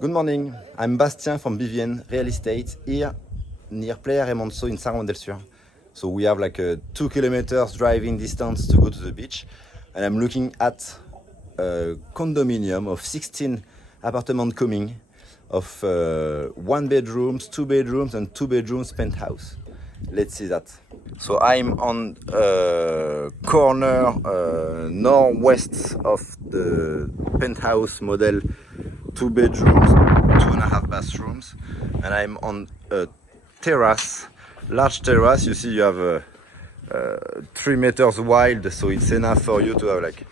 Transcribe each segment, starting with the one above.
Good morning, I'm Bastien from BVN Real Estate here near Playa Remanso in Juan del Sur. So we have like a 2 kilometers driving distance to go to the beach, and I'm looking at a condominium of 16 apartments coming of 1 bedrooms, 2 bedrooms and 2 bedrooms penthouse. Let's see that. So I'm on corner northwest of the penthouse model, 2 bedrooms, 2.5 bathrooms, and I'm on a terrace, large terrace. You see, you have 3 meters wide, so it's enough for you to have like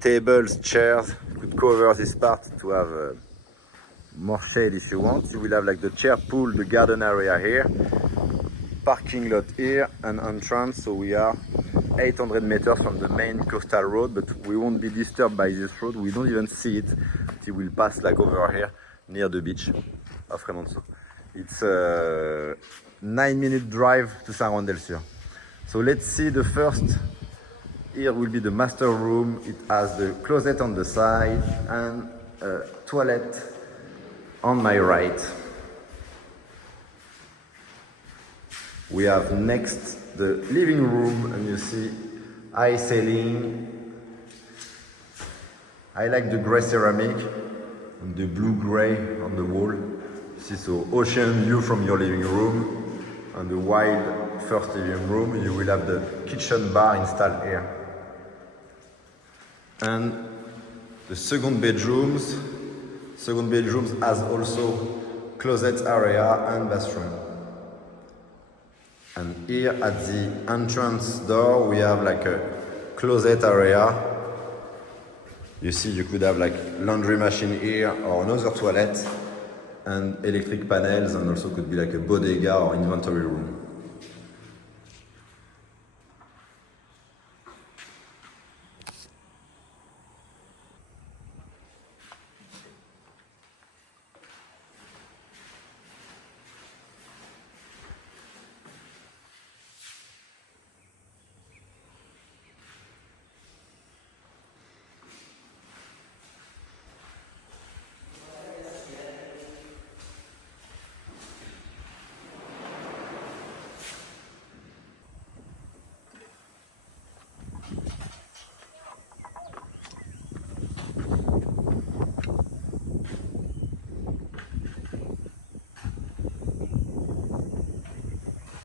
tables, chairs. You could cover this part to have more shade if you want. You will have like the chair pool, the garden area here, parking lot here, and entrance. So we are 800 meters from the main coastal road, but we won't be disturbed by this road. We don't even see it. It will pass like over here near the beach of Remanso. It's a 9-minute drive to Juan del Sur. So let's see the first. Here will be the master room. It has the closet on the side and a toilet on my right. We have next the living room, and you see high ceiling. I like the gray ceramic and the blue-gray on the wall. You see, so ocean view from your living room. And the wide first living room, you will have the kitchen bar installed here. And the second bedrooms has also closet area and bathroom. And here at the entrance door, we have like a closet area. You see, you could have like laundry machine here or another toilet and electric panels, and also could be like a bodega or inventory room.